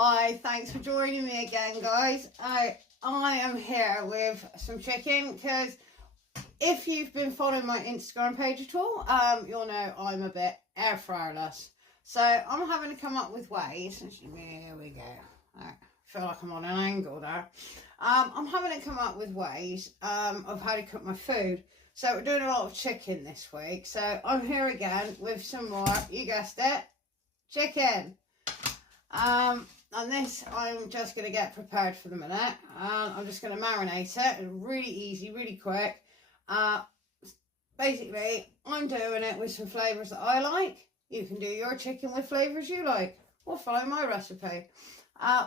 Hi, thanks for joining me again, guys. I am here with some chicken because if you've been following my Instagram page at all, you'll know I'm a bit air fryerless. So I'm having to come up with ways. Here we go. I feel like I'm on an angle there. I'm having to come up with ways of how to cook my food. So we're doing a lot of chicken this week. So I'm here again with some more, you guessed it, chicken. And this I'm just going to get prepared for the minute. I'm just going to marinate it. Really easy, really quick. Basically, I'm doing it with some flavours that I like. You can do your chicken with flavours you like. Or follow my recipe,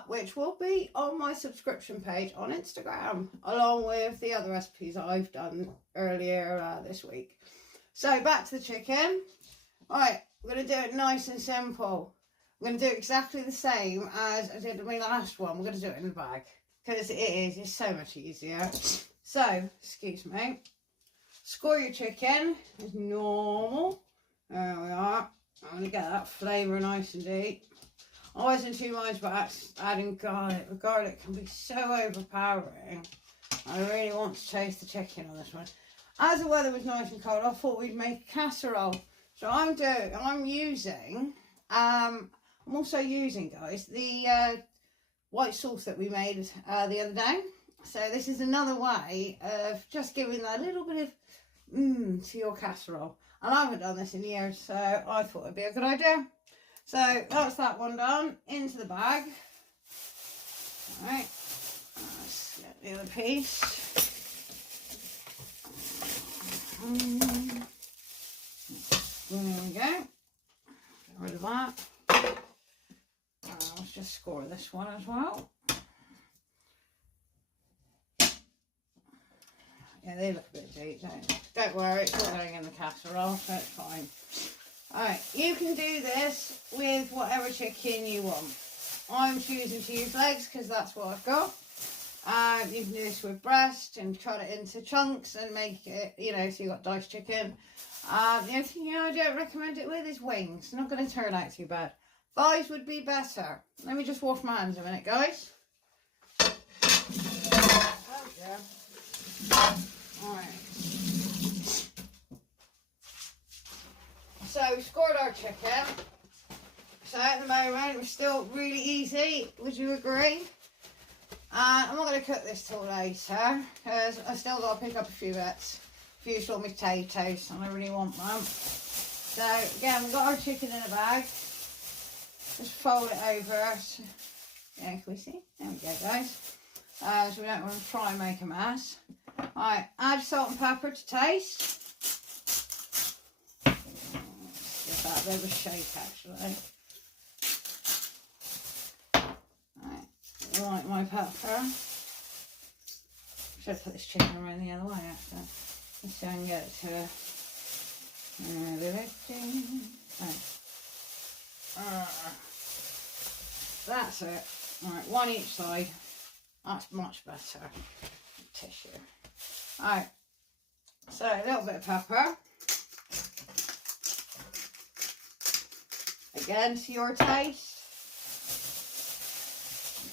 which will be on my subscription page on Instagram, along with the other recipes I've done earlier this week. So back to the chicken. Alright, I'm going to do it nice and simple. I'm going to do exactly the same as I did with my last one. We're going to do it in the bag because it's so much easier. So, excuse me. Score your chicken as normal. There we are. I'm going to get that flavour nice and deep. I was in two minds about adding garlic. The garlic can be so overpowering. I really want to taste the chicken on this one. As the weather was nice and cold, I thought we'd make a casserole. So I'm also using, guys, the white sauce that we made the other day. So this is another way of just giving that little bit of to your casserole. And I haven't done this in years, so I thought it'd be a good idea. So that's that one done. Into the bag. All right. Let's get the other piece. There we go. Get rid of that. Let's just score this one as well. Yeah, they look a bit deep, don't worry, it's all going in the casserole, so it's fine. Alright, you can do this with whatever chicken you want. I'm choosing to use legs because that's what I've got. You can do this with breast and cut it into chunks and make it, so you've got diced chicken. The only thing I don't recommend it with is wings. It's not going to turn out too bad. Thighs would be better. Let me just wash my hands a minute, guys. Oh, yeah. Alright. So, we scored our chicken. So, at the moment, it's still really easy. Would you agree? I'm not going to cook this till later, because I still got to pick up a few bits. A few sort of potatoes, and I really want them. So, again, we've got our chicken in a bag. Just fold it over. Yeah, can we see? There we go, guys. So we don't want to try and make a mess. Alright, add salt and pepper to taste. Give that a bit of a shake, actually. Alright, like my pepper. Should put this chicken around the other way, actually. Let's try and get it to... That's it. Alright, one each side. That's much better. Tissue. Alright. So a little bit of pepper. Again, to your taste.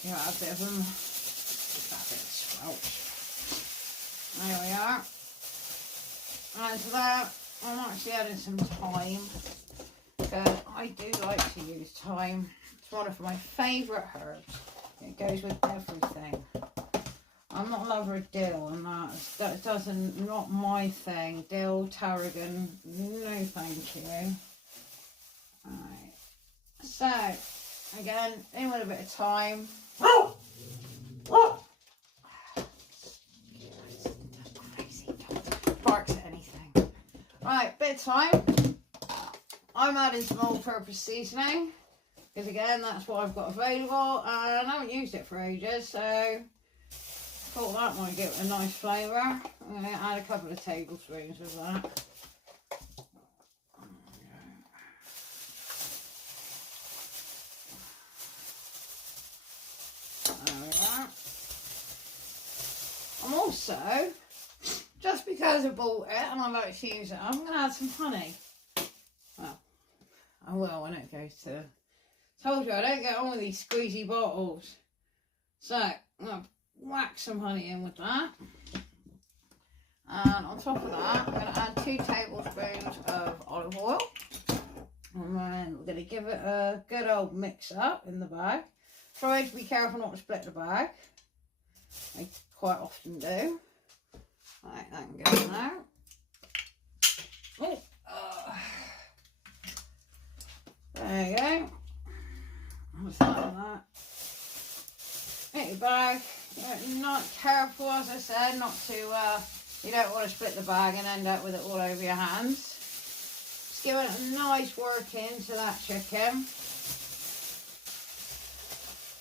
You know, a bit of them. Just that bit of squelch. There we are. And to that, I'm actually adding some thyme. Because I do like to use thyme. It's one of my favourite herbs. It goes with everything. I'm not a lover of dill, and not my thing. Dill, tarragon, no thank you. Alright. So, again, in with a bit of thyme. Crazy dog. Barks at anything. Right, bit of thyme. I'm adding some all-purpose seasoning. Because again, that's what I've got available, and I haven't used it for ages, so thought that might give it a nice flavour. I'm going to add a couple of tablespoons of that. There we are. I'm also, just because I bought it and I like to use it, I'm going to add some honey. Well, I will when it goes to Told you I don't get on with these squeezy bottles. So I'm going to whack some honey in with that. And on top of that, I'm going to add 2 tablespoons of olive oil. And then we're going to give it a good old mix up in the bag. Try to be careful not to split the bag. I quite often do. Right, that can go now. Oh, there you go. Just like that. Hit your bag. You're not careful, as I said, not to. You don't want to split the bag and end up with it all over your hands. Just give it a nice work into that chicken.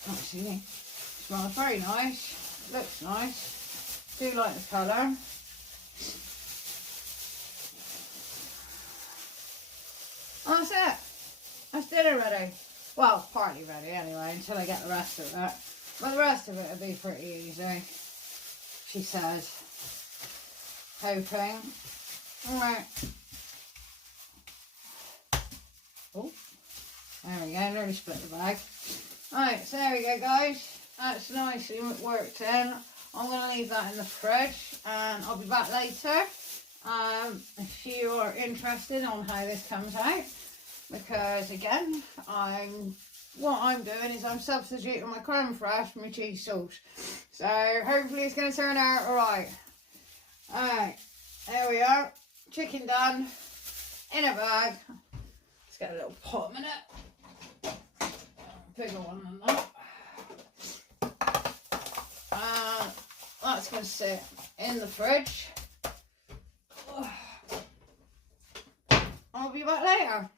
Actually, smells very nice. Looks nice. Do like the colour. And that's it. That's dinner ready. Well, partly ready anyway, until I get the rest of it. But the rest of it will be pretty easy, she says. Hoping. Alright. Oh, there we go, nearly split the bag. Right, so there we go, guys. That's nicely worked in. I'm going to leave that in the fridge, and I'll be back later if you are interested on how this comes out. Because again, what I'm doing is I'm substituting my creme fraiche for my cheese sauce. So hopefully it's going to turn out alright. Alright, there we are. Chicken done in a bag. Let's get a little pot a minute. Bigger one than that. That's going to sit in the fridge. I'll be back later.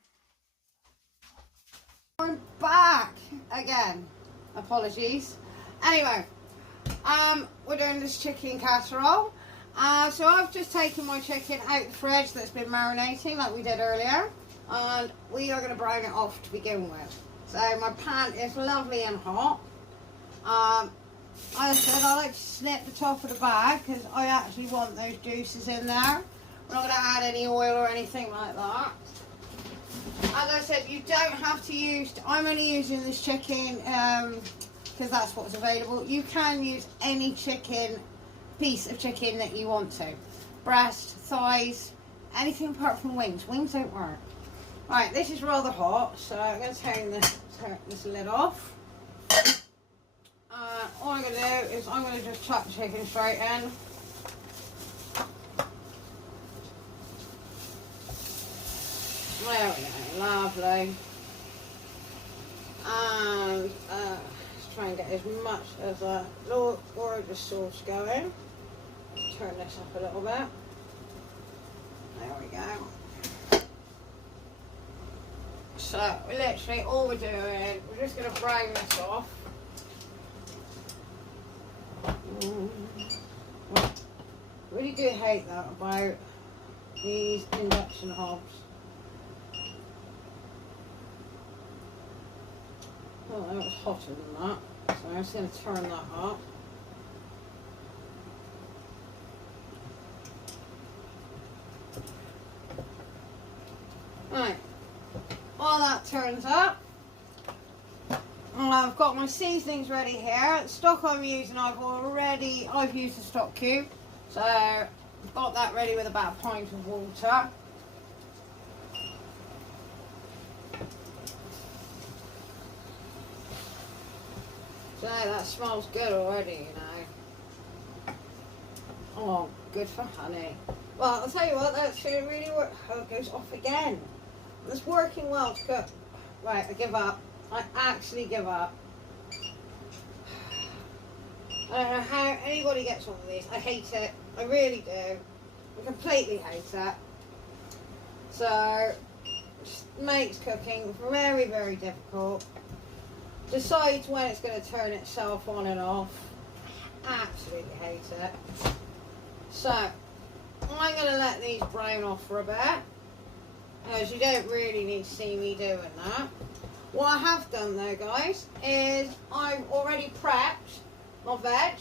I'm back again. Apologies. Anyway, we're doing this chicken casserole. So I've just taken my chicken out the fridge that's been marinating like we did earlier, and we are going to brown it off to begin with. So my pan is lovely and hot. As I said, I like to snip the top of the bag because I actually want those juices in there. We're not going to add any oil or anything like that. As I said, you don't have to use, I'm only using this chicken because that's what's available. You can use any piece of chicken that you want to. Breast, thighs, anything apart from wings. Wings don't work. Right, this is rather hot, so I'm going to turn this lid off. All I'm going to do is I'm going to just chuck the chicken straight in. There we go, lovely. And let's try and get as much of that gorgeous sauce going. Turn this up a little bit. There we go. So literally all we're doing, we're just going to brown this off. Really do hate that about these induction hobs. Oh, that was hotter than that, so I'm just going to turn that up. Right, while that turns up, I've got my seasonings ready here. The stock I'm using, I've used a stock cube, so I've got that ready with about a pint of water. So that smells good already, you know. Oh, good for honey. Well, I'll tell you what, that's really work. Oh, it goes off again. It's working well to cook. Right, I give up. I actually give up. I don't know how anybody gets on with these. I hate it. I really do. I completely hate it. So, it makes cooking very, very difficult. Decides when it's going to turn itself on and off. Absolutely hate it. So, I'm going to let these brown off for a bit, as you don't really need to see me doing that. What I have done though, guys, is I've already prepped my veg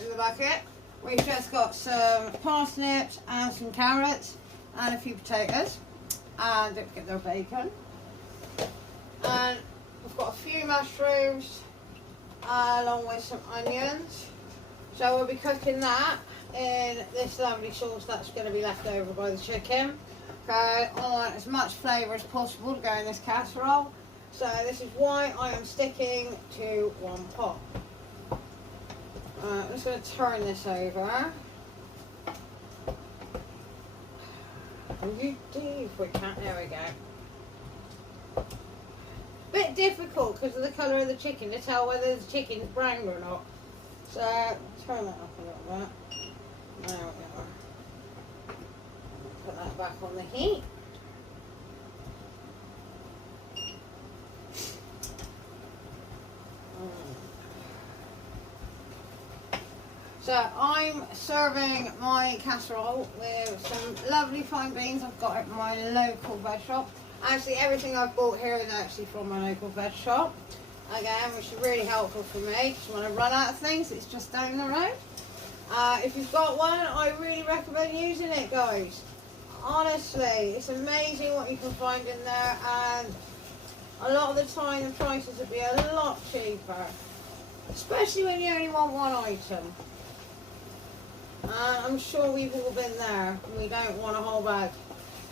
in the bucket. We've just got some parsnips and some carrots and a few potatoes, and don't forget their bacon. And we've got a few mushrooms along with some onions. So we'll be cooking that in this lovely sauce that's going to be left over by the chicken. Okay, I want as much flavour as possible to go in this casserole. So this is why I am sticking to one pot. I'm just going to turn this over. You do if we can. There we go. Bit difficult because of the colour of the chicken to tell whether the chicken's browned or not. So turn that up a little bit. There we go. Put that back on the heat. So I'm serving my casserole with some lovely fine beans I've got at my local veg shop. Actually, everything I've bought here is actually from my local veg shop. Again, which is really helpful for me because when I run out of things, it's just down the road. If you've got one, I really recommend using it, guys. Honestly, it's amazing what you can find in there, and a lot of the time the prices will be a lot cheaper, especially when you only want one item. I'm sure we've all been there. We don't want a whole bag.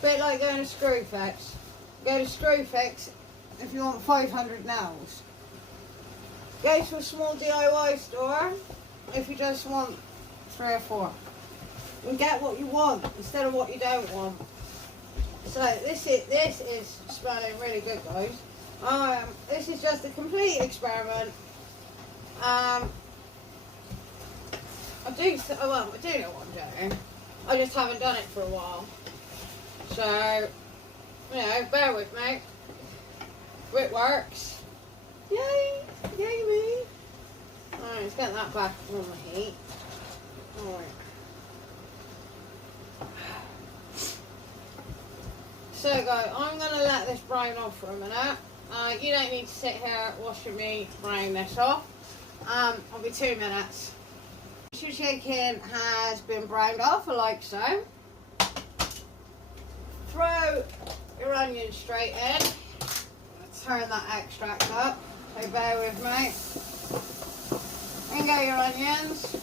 Bit like going to Screwfix. Go to Screwfix if you want 500 nails. Go to a small DIY store if you just want 3 or 4. And get what you want instead of what you don't want. So this is smelling really good, guys. This is just a complete experiment. I do know what I'm doing. I just haven't done it for a while. So, you know, bear with me. It works. Yay! Yay me! Alright, let's get that back on the heat. Alright. So guys, I'm going to let this brown off for a minute. You don't need to sit here watching me brown this off. I'll be 2 minutes. Your chicken has been browned off, like so. Throw your onions straight in. Turn that extract up, so bear with me. In go your onions.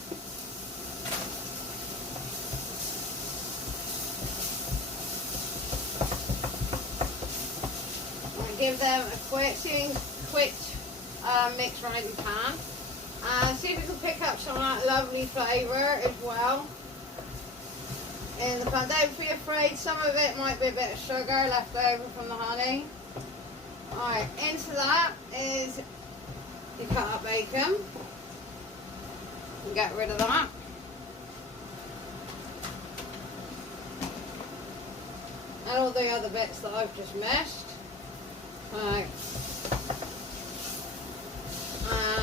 And give them a quick mix around the pan. See if you can pick up some of that lovely flavour as well in the pan. Don't be afraid, some of it might be a bit of sugar left over from the honey. Alright, into that is your cut up bacon. And get rid of that. And all the other bits that I've just missed. Alright.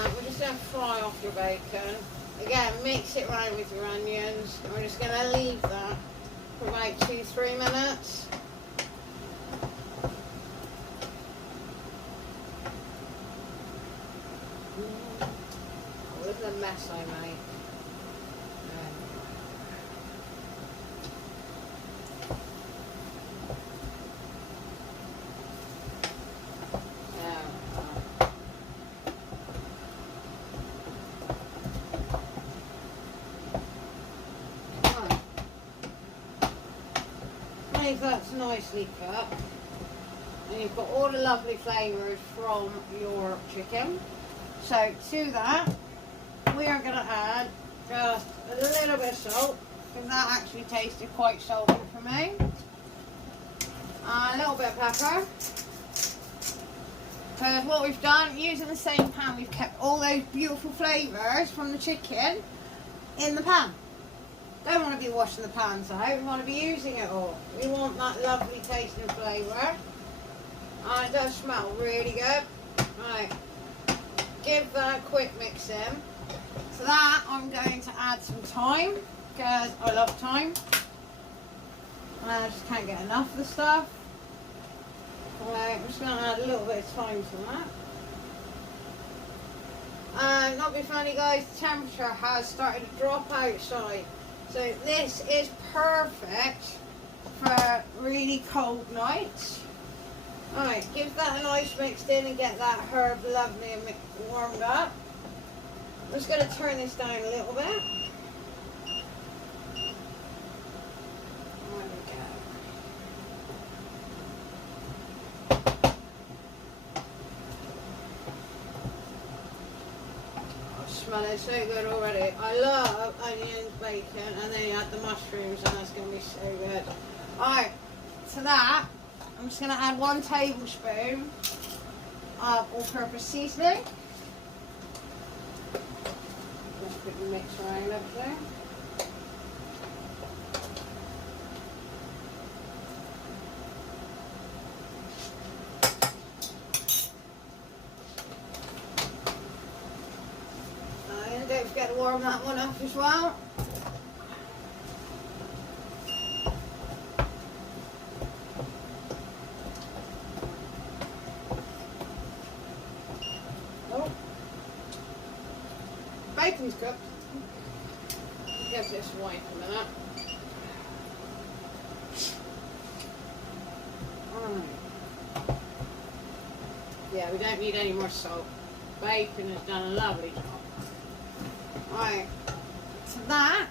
We're just going to fry off your bacon. Again, mix it around with your onions. And we're just going to leave that for about 2-3 minutes. Oh, look at the mess I made. That's nicely cut, and you've got all the lovely flavours from your chicken. So to that we are going to add just a little bit of salt, because that actually tasted quite salty for me. A little bit of pepper, because what we've done, using the same pan, we've kept all those beautiful flavours from the chicken in the pan. Don't want to be washing the pans out, we want to be using it all. We want that lovely taste and flavour. And it does smell really good. Right, give that a quick mix in. To that I'm going to add some thyme, because I love thyme. And I just can't get enough of the stuff. Right, I'm just going to add a little bit of thyme to that. Not be funny guys, the temperature has started to drop outside. So this is perfect for really cold nights. Alright, give that a nice mixed in and get that herb lovely and warmed up. I'm just going to turn this down a little bit. There we go. Oh, smell it so good already. I love onions, bacon, and then you add the mushrooms, and that's going to be so good. Alright, to that, I'm just going to add 1 tablespoon of all-purpose seasoning. Just quickly mix around up there. And don't forget to warm that one up as well. Bacon's cooked. Give this white a minute. Right. Yeah, we don't need any more salt. Bacon has done a lovely job. Right. So that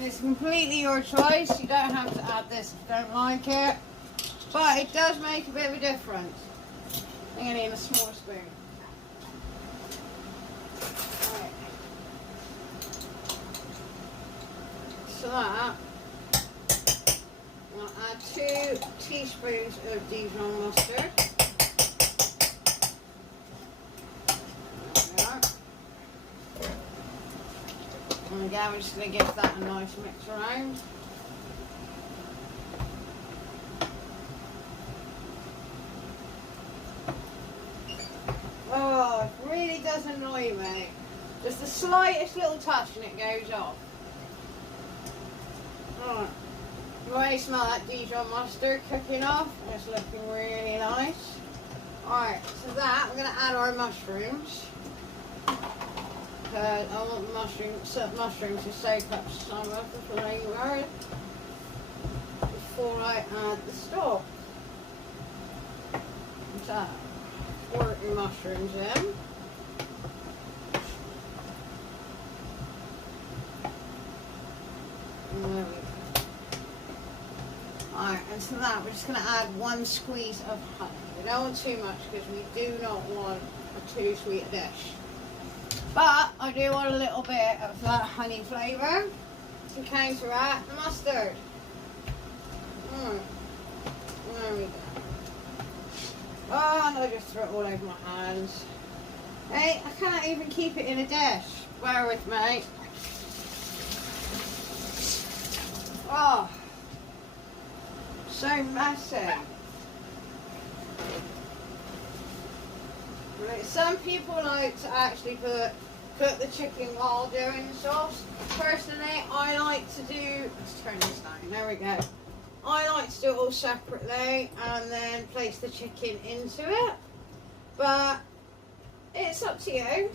is completely your choice. You don't have to add this if you don't like it. But it does make a bit of a difference. I'm going to need a smaller spoon. So that, I'll add 2 teaspoons of Dijon mustard. There we are. And again, we're just going to give that a nice mix around. Oh, it really does annoy me. Just the slightest little touch and it goes off. Alright, you already smell that Dijon mustard cooking off. It's looking really nice. Alright, so that, I'm going to add our mushrooms. Because I want the mushrooms to soak up some of the flavour before I add the stock. So, pour your mushrooms in. And there we go. Alright, and to that we're just going to add 1 squeeze of honey. We don't want too much because we do not want a too sweet dish. But I do want a little bit of that honey flavour to counteract the mustard. There we go. Oh, and I just threw it all over my hands. Hey, I can't even keep it in a dish. Bear with me. Oh, so messy. Right, some people like to actually cook the chicken while doing the sauce. Personally, I like to do, let's turn this down, there we go. I like to do it all separately and then place the chicken into it. But it's up to you.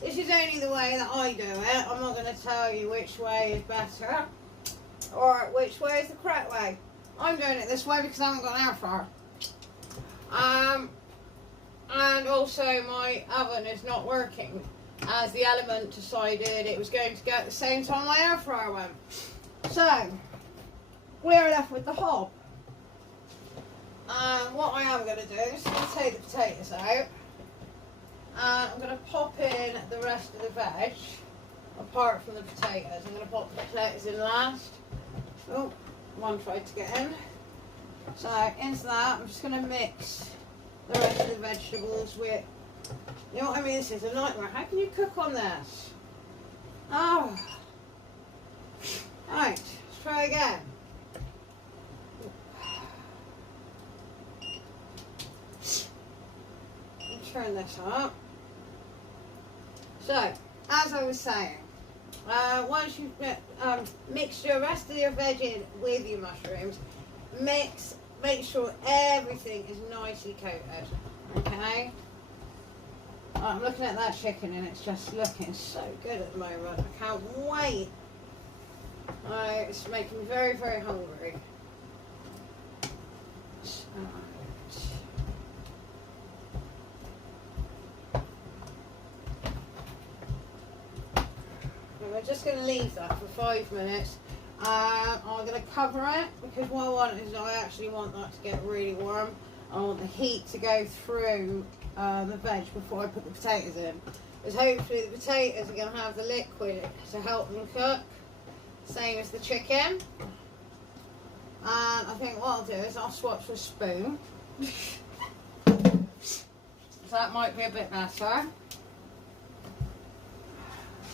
This is only the way that I do it. I'm not going to tell you which way is better or which way is the correct way. I'm doing it this way because I haven't got an air fryer. And also my oven is not working, as the Element decided it was going to go at the same time my air fryer went. So we're left with the hob. And what I am going to do is take the potatoes out. And I'm going to pop in the rest of the veg, apart from the potatoes. I'm going to pop the potatoes in last. Oh, one tried to get in. So into that, I'm just going to mix the rest of the vegetables with, you know what I mean, this is a nightmare. How can you cook on this? Oh. Right, let's try again. Turn this up. So, as I was saying, once you've mixed the rest of your veg in with your mushrooms, make sure everything is nicely coated. Okay? I'm looking at that chicken and it's just looking so good at the moment. I can't wait. It's making me very, very hungry. we're just going to leave that for 5 minutes. I'm going to cover it because what I want is I actually want that to get really warm. I want the heat to go through the veg before I put the potatoes in. Because hopefully the potatoes are going to have the liquid to help them cook. Same as the chicken. And I think what I'll do is I'll swatch a spoon. So that might be a bit better.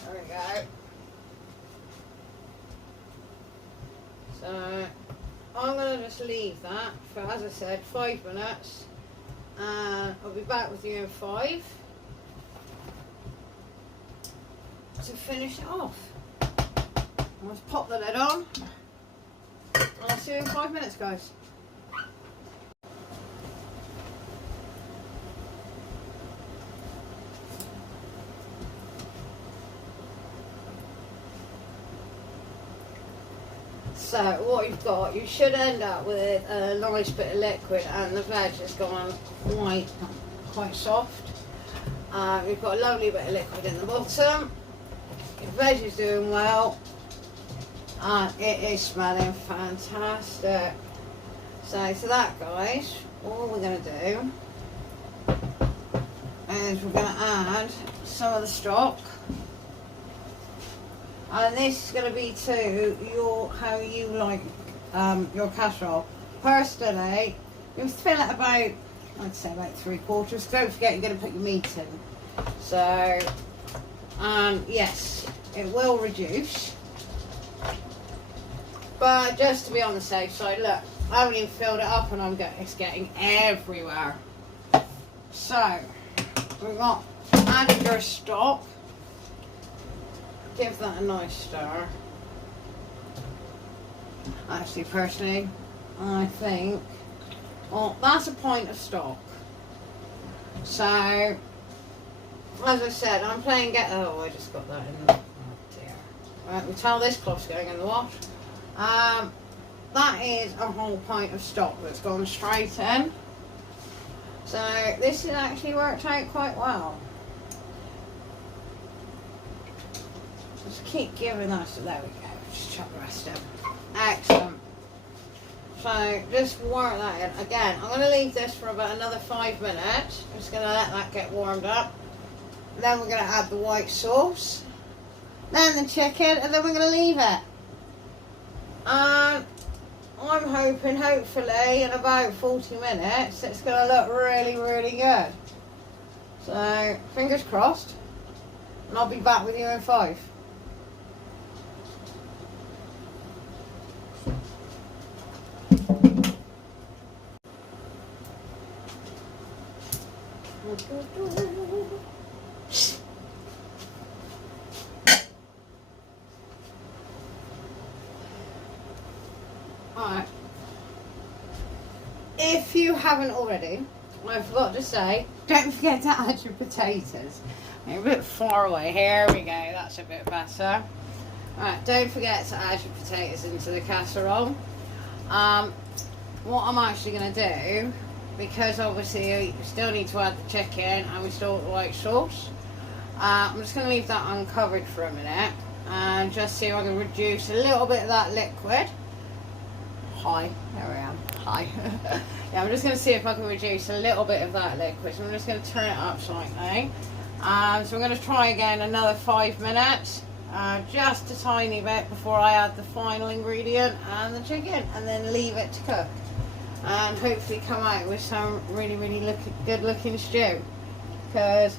There we go. So I'm going to just leave that for, as I said, 5 minutes. And I'll be back with you in 5 to finish it off. I'll just pop the lid on. And I'll see you in 5 minutes, guys. So what you've got, you should end up with a nice bit of liquid, and the veg has gone quite soft. You've got a lovely bit of liquid in the bottom. Your veg is doing well, and it is smelling fantastic. So to that, guys, all we're going to do is we're going to add some of the stock. And this is going to be to how you like your casserole. Personally, you fill it about, I'd say about 3/4. Don't forget you're going to put your meat in. So, yes, it will reduce. But just to be on the safe side, look, I haven't even filled it up and it's getting everywhere. So, we've got added your stock. Give that a nice stir. Actually, personally, I think, well, that's a pint of stock. So, as I said, I'm playing oh, I just got that in the, oh dear. Right, we tell this cloth's going in the wash. That is a whole pint of stock that's gone straight in. So, this has actually worked out quite well. Just keep giving that, so there we go, just chop the rest in. Excellent. So just warm that in. Again, I'm going to leave this for about another 5 minutes. I'm just going to let that get warmed up. Then we're going to add the white sauce. Then the chicken, and then we're going to leave it. And I'm hoping, hopefully, in about 40 minutes, it's going to look really, really good. So, fingers crossed. And I'll be back with you in 5. Alright, if you haven't already, I forgot to say, don't forget to add your potatoes. You're a bit far away. Here we go, that's a bit better. Alright, don't forget to add your potatoes into the casserole. What I'm actually going to do, because obviously you still need to add the chicken and we still want the white sauce, I'm just going to leave that uncovered for a minute and just see if I can reduce a little bit of that liquid. Hi, there I am. Hi. Yeah, I'm just going to see if I can reduce a little bit of that liquid. So I'm just going to turn it up slightly. So I'm going to try again another 5 minutes, just a tiny bit before I add the final ingredient and the chicken, and then leave it to cook. And hopefully come out with some really, really good looking stew. Because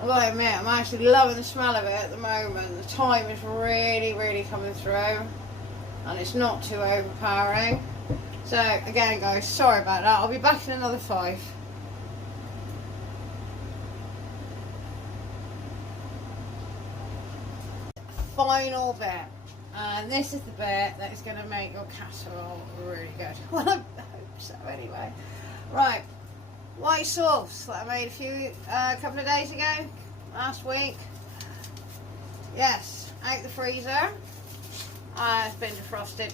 I've got to admit, I'm actually loving the smell of it at the moment. The thyme is really, really coming through. And it's not too overpowering. So again, guys, sorry about that. I'll be back in another 5. Final bit, and this is the bit that is going to make your casserole really good. Well, I hope so anyway. Right, white sauce that I made a couple of days ago, last week. Yes, out the freezer. It's been defrosted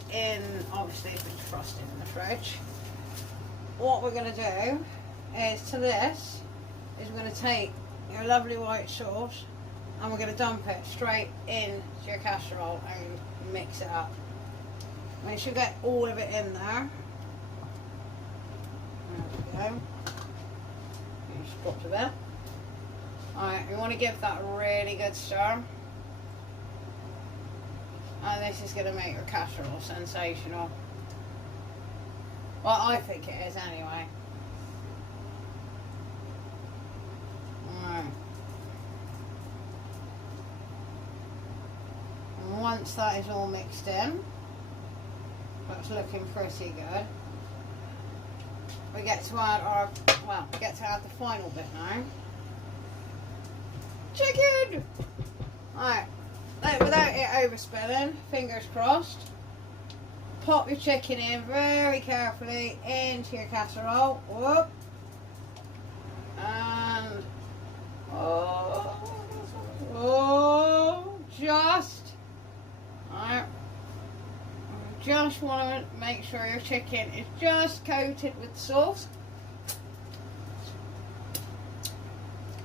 obviously it's been defrosted in the fridge. What we're going to do is we're going to take your lovely white sauce and we're going to dump it straight into your casserole and mix it up. Make sure you get all of it in there. There we go. You just dropped a bit. Alright, you want to give that a really good stir. And this is going to make your casserole sensational. Well, I think it is anyway. Alright. And once that is all mixed in, that's looking pretty good, we get to add our, well, we get to add the final bit now. Chicken! Alright, without it overspilling, fingers crossed, pop your chicken in very carefully into your casserole. Whoop. And, alright. Just want to make sure your chicken is just coated with sauce.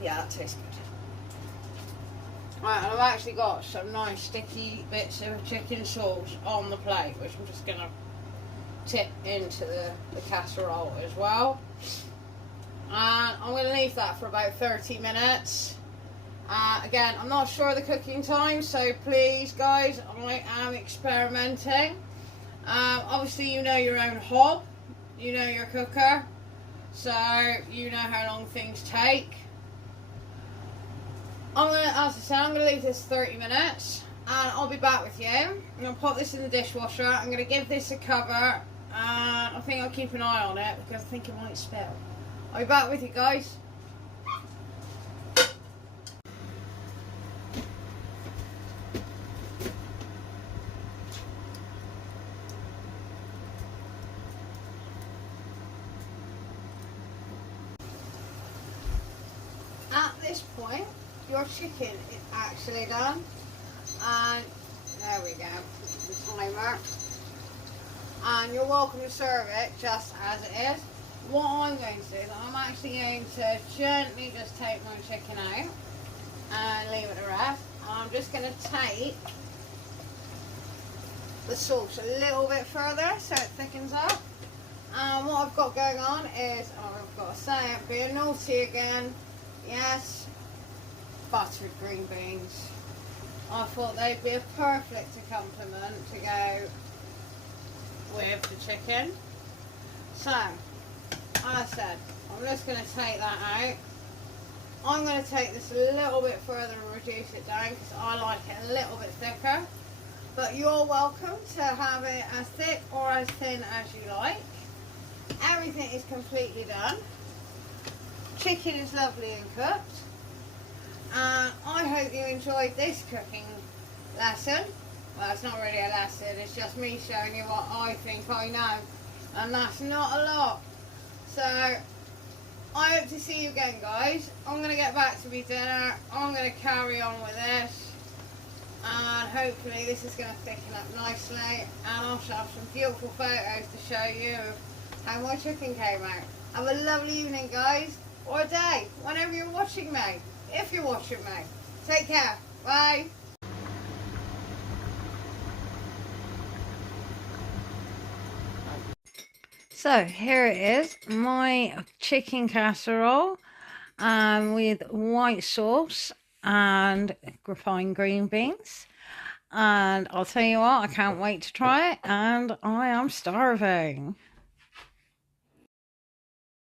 Yeah, that tastes good. Right, and I've actually got some nice sticky bits of chicken sauce on the plate, which I'm just going to tip into the casserole as well. And I'm going to leave that for about 30 minutes. Again, I'm not sure of the cooking time, so please guys, I am experimenting. Obviously you know your own hob, you know your cooker, so you know how long things take. As I said, I'm going to leave this 30 minutes and I'll be back with you. I'm going to pop this in the dishwasher. I'm going to give this a cover and I think I'll keep an eye on it because I think it might spill. I'll be back with you guys. At this point, your chicken is actually done, and there we go, the timer, and you're welcome to serve it just as it is. What I'm going to do is I'm actually going to gently just take my chicken out and leave it to rest. I'm just going to take the sauce a little bit further so it thickens up. And what I've got going on is, I've got to say it, being naughty again, yes, buttered green beans. I thought they'd be a perfect accompaniment to go with the chicken. So, as I said, I'm just going to take that out. I'm going to take this a little bit further and reduce it down because I like it a little bit thicker. But you're welcome to have it as thick or as thin as you like. Everything is completely done. Chicken is lovely and cooked. I hope you enjoyed this cooking lesson. Well, it's not really a lesson, it's just me showing you what I think I know. And that's not a lot. So, I hope to see you again, guys. I'm going to get back to my dinner. I'm going to carry on with this. And hopefully this is going to thicken up nicely. And I'll have some beautiful photos to show you how my chicken came out. Have a lovely evening, guys. Or a day, whenever you're watching me. If you're watching me. Take care. Bye. So here it is, my chicken casserole with white sauce and refined green beans. And I'll tell you what, I can't wait to try it, and I am starving.